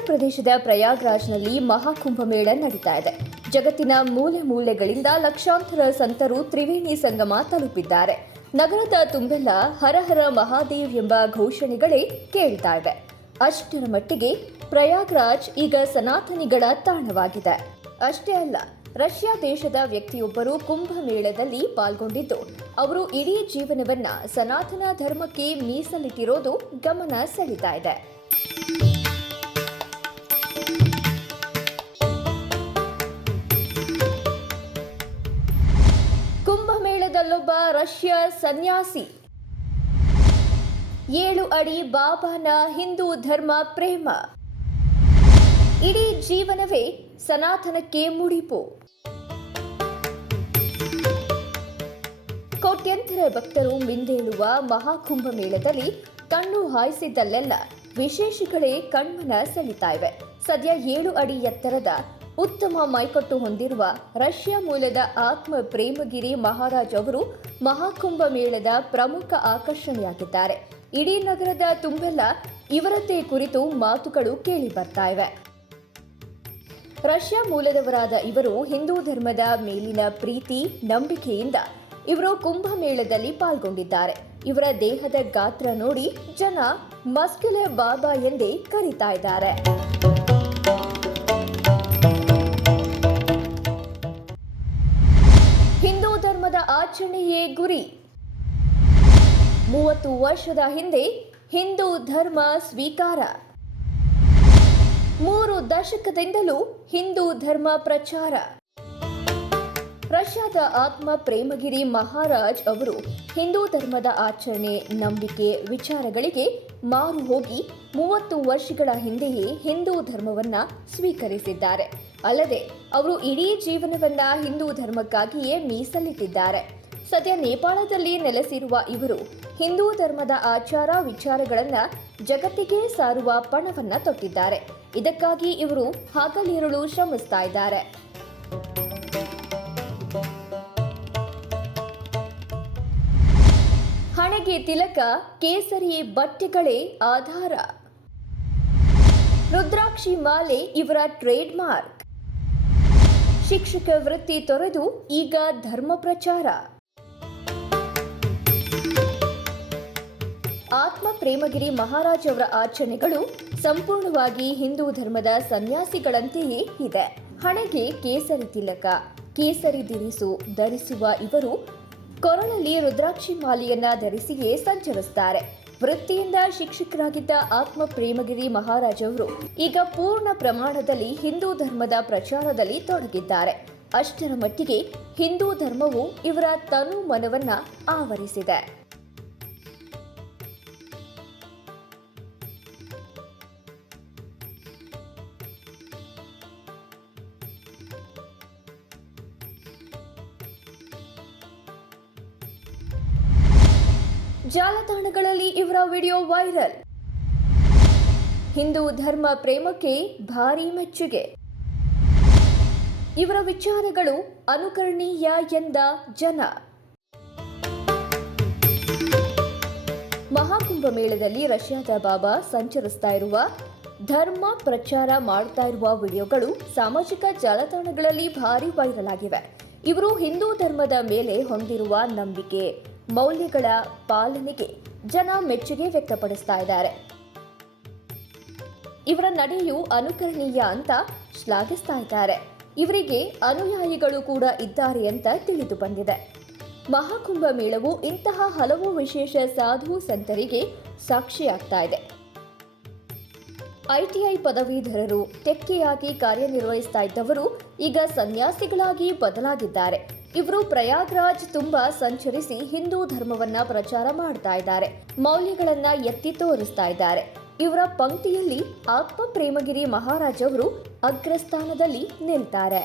ಉತ್ತರ ಪ್ರದೇಶದ ಪ್ರಯಾಗ್ರಾಜ್ನಲ್ಲಿ ಮಹಾಕುಂಭಮೇಳ ನಡೀತಾ ಇದೆ. ಜಗತ್ತಿನ ಮೂಲೆ ಮೂಲೆಗಳಿಂದ ಲಕ್ಷಾಂತರ ಸಂತರು ತ್ರಿವೇಣಿ ಸಂಗಮ ತಲುಪಿದ್ದಾರೆ. ನಗರದ ತುಂಬೆಲ್ಲ ಹರಹರ ಮಹಾದೇವ್ ಎಂಬ ಘೋಷಣೆಗಳೇ ಕೇಳ್ತಾ ಇವೆ. ಅಷ್ಟರ ಮಟ್ಟಿಗೆ ಪ್ರಯಾಗ್ರಾಜ್ ಈಗ ಸನಾತನಿಗಳ ತಾಣವಾಗಿದೆ. ಅಷ್ಟೇ ಅಲ್ಲ, ರಷ್ಯಾ ದೇಶದ ವ್ಯಕ್ತಿಯೊಬ್ಬರು ಕುಂಭಮೇಳದಲ್ಲಿ ಪಾಲ್ಗೊಂಡಿದ್ದು, ಅವರು ಇಡೀ ಜೀವನವನ್ನ ಸನಾತನ ಧರ್ಮಕ್ಕೆ ಮೀಸಲಿಟ್ಟಿರೋದು ಗಮನ ಸೆಳೀತಾ ಇದೆ. ಕುಂಭಮೇಳದಲ್ಲೊಬ್ಬ ರಷ್ಯಾ ಸನ್ಯಾಸಿ. ಏಳು ಅಡಿ ಬಾಬಾನ ಹಿಂದೂ ಧರ್ಮ ಪ್ರೇಮ. ಇಡೀ ಜೀವನವೇ ಸನಾತನಕ್ಕೆ ಮುಡಿಪು. ಕೋಟ್ಯಂತರ ಭಕ್ತರು ಮಿಂದೇಳುವ ಮಹಾಕುಂಭ ಮೇಳದಲ್ಲಿ ಕಣ್ಣು ಹಾಯಿಸಿದ್ದಲ್ಲೆಲ್ಲ ವಿಶೇಷಗಳೇ ಕಣ್ಮನ ಸೆಳಿತಾ ಇವೆ. ಸದ್ಯ ಏಳು ಅಡಿ ಎತ್ತರದ ಉತ್ತಮ ಮೈಕಟ್ಟು ಹೊಂದಿರುವ ರಷ್ಯಾ ಮೂಲದ ಆತ್ಮ ಪ್ರೇಮಗಿರಿ ಮಹಾರಾಜ್ ಅವರು ಮಹಾಕುಂಭ ಮೇಳದ ಪ್ರಮುಖ ಆಕರ್ಷಣೆಯಾಗಿದ್ದಾರೆ. ಇಡೀ ನಗರದ ತುಂಬೆಲ್ಲ ಇವರದ್ದೇ ಕುರಿತು ಮಾತುಗಳು ಕೇಳಿ ಬರ್ತಾ ಇವೆ. ರಷ್ಯಾ ಮೂಲದವರಾದ ಇವರು ಹಿಂದೂ ಧರ್ಮದ ಮೇಲಿನ ಪ್ರೀತಿ, ನಂಬಿಕೆಯಿಂದ ಇವರು ಕುಂಭಮೇಳದಲ್ಲಿ ಪಾಲ್ಗೊಂಡಿದ್ದಾರೆ. ಇವರ ದೇಹದ ಗಾತ್ರ ನೋಡಿ ಜನ ಮಸ್ಕ್ಯುಲರ್ ಬಾಬಾ ಎಂದೇ ಕರೀತಾ ಇದ್ದಾರೆ. ಆಚರಣೆಯೇ ಗುರಿ. ಮೂವತ್ತು ವರ್ಷದ ಹಿಂದೆ ಹಿಂದೂ ಧರ್ಮ ಸ್ವೀಕಾರ. ಮೂರು ದಶಕದಿಂದಲೂ ಹಿಂದೂ ಧರ್ಮ ಪ್ರಚಾರ. ರಷ್ಯಾದ ಆತ್ಮ ಪ್ರೇಮಗಿರಿ ಮಹಾರಾಜ್ ಅವರು ಹಿಂದೂ ಧರ್ಮದ ಆಚರಣೆ, ನಂಬಿಕೆ, ವಿಚಾರಗಳಿಗೆ ಮಾರು ಹೋಗಿ ಮೂವತ್ತು ವರ್ಷಗಳ ಹಿಂದೆಯೇ ಹಿಂದೂ ಧರ್ಮವನ್ನ ಸ್ವೀಕರಿಸಿದ್ದಾರೆ. ಅಲ್ಲದೆ, ಅವರು ಇಡೀ ಜೀವನವನ್ನ ಹಿಂದೂ ಧರ್ಮಕ್ಕಾಗಿಯೇ ಮೀಸಲಿಟ್ಟಿದ್ದಾರೆ. ಸದ್ಯ ನೇಪಾಳದಲ್ಲಿ ನೆಲೆಸಿರುವ ಇವರು ಹಿಂದೂ ಧರ್ಮದ ಆಚಾರ ವಿಚಾರಗಳನ್ನ ಜಗತ್ತಿಗೆ ಸಾರುವ ಪಣವನ್ನ ತೊಟ್ಟಿದ್ದಾರೆ. ಇದಕ್ಕಾಗಿ ಇವರು ಹಗಲಿರುಳು ಶ್ರಮಿಸ್ತಾ ಇದ್ದಾರೆ. ಹಣೆಗೆ ತಿಲಕ, ಕೇಸರಿ ಬಟ್ಟೆಗಳೇ ಆಧಾರ. ರುದ್ರಾಕ್ಷಿ ಮಾಲೆ ಇವರ ಟ್ರೇಡ್ ಮಾರ್ಕ್ ಶಿಕ್ಷಕ ವೃತ್ತಿ ತೊರೆದು ಈಗ ಧರ್ಮ ಪ್ರಚಾರ. ಪ್ರೇಮಗಿರಿ ಮಹಾರಾಜವರ ಆಚರಣೆಗಳು ಸಂಪೂರ್ಣವಾಗಿ ಹಿಂದೂ ಧರ್ಮದ ಸನ್ಯಾಸಿಗಳಂತೆಯೇ ಇದೆ. ಹಣೆಗೆ ಕೇಸರಿ ತಿಲಕ, ಕೇಸರಿ ದಿರಿಸು ಧರಿಸುವ ಇವರು ಕೊರಳಲ್ಲಿ ರುದ್ರಾಕ್ಷಿ ಮಾಲೆಯನ್ನ ಧರಿಸಿಯೇ ಸಂಚರಿಸುತ್ತಾರೆ ವೃತ್ತಿಯಿಂದ ಶಿಕ್ಷಕರಾಗಿದ್ದ ಆತ್ಮ ಪ್ರೇಮಗಿರಿ ಮಹಾರಾಜವರು ಈಗ ಪೂರ್ಣ ಪ್ರಮಾಣದಲ್ಲಿ ಹಿಂದೂ ಧರ್ಮದ ಪ್ರಚಾರದಲ್ಲಿ ತೊಡಗಿದ್ದಾರೆ. ಅಷ್ಟರ ಮಟ್ಟಿಗೆ ಹಿಂದೂ ಧರ್ಮವು ಇವರ ತನು ಮನವನ್ನ ಆವರಿಸಿದೆ. ಜಾಲತಾಣಗಳಲ್ಲಿ ಇವರ ವಿಡಿಯೋ ವೈರಲ್. ಹಿಂದೂ ಧರ್ಮ ಪ್ರೇಮಕ್ಕೆ ಭಾರಿ ಮೆಚ್ಚುಗೆ. ಇವರ ವಿಚಾರಗಳು ಅನುಕರಣೀಯ ಎಂದ ಜನ. ಮಹಾಕುಂಭ ಮೇಳದಲ್ಲಿ ರಷ್ಯಾದ ಬಾಬಾ ಸಂಚರಿಸ್ತಾ ಇರುವ, ಧರ್ಮ ಪ್ರಚಾರ ಮಾಡ್ತಾ ಇರುವ ವಿಡಿಯೋಗಳು ಸಾಮಾಜಿಕ ಜಾಲತಾಣಗಳಲ್ಲಿ ಭಾರಿ ವೈರಲ್ ಆಗಿವೆ. ಇವರು ಹಿಂದೂ ಧರ್ಮದ ಮೇಲೆ ಹೊಂದಿರುವ ನಂಬಿಕೆ. ಮೌಲ್ಯಗಳ ಪಾಲನೆಗೆ ಜನ ಮೆಚ್ಚುಗೆ ವ್ಯಕ್ತಪಡಿಸ್ತಾ ಇದ್ದಾರೆ. ಇವರ ನಡೆಯು ಅನುಕರಣೀಯ ಅಂತ ಶ್ಲಾಘಿಸ್ತಾ ಇದ್ದಾರೆ. ಇವರಿಗೆ ಅನುಯಾಯಿಗಳು ಕೂಡ ಇದ್ದಾರೆ ಅಂತ ತಿಳಿದು ಬಂದಿದೆ. ಮಹಾಕುಂಭ ಮೇಳವು ಇಂತಹ ಹಲವು ವಿಶೇಷ ಸಾಧು ಸಂತರಿಗೆ ಸಾಕ್ಷಿಯಾಗ್ತಾ ಇದೆ. ಐಟಿಐ ಪದವೀಧರರು ತೆಕ್ಕೆಯಾಗಿ ಕಾರ್ಯನಿರ್ವಹಿಸ್ತಾ ಇದ್ದವರು ಈಗ ಸನ್ಯಾಸಿಗಳಾಗಿ ಬದಲಾಗಿದ್ದಾರೆ. ಇವರು ಪ್ರಯಾಗ್ರಾಜ್ ತುಂಬಾ ಸಂಚರಿಸಿ ಹಿಂದೂ ಧರ್ಮವನ್ನ ಪ್ರಚಾರ ಮಾಡ್ತಾ ಇದ್ದಾರೆ, ಮೌಲ್ಯಗಳನ್ನ ಎತ್ತಿ ತೋರಿಸ್ತಾ ಇದ್ದಾರೆ. ಇವರ ಪಂಕ್ತಿಯಲ್ಲಿ ಆತ್ಮ ಪ್ರೇಮಗಿರಿ ಮಹಾರಾಜ್ ಅವರು ಅಗ್ರಸ್ಥಾನದಲ್ಲಿ ನಿಲ್ತಾರೆ.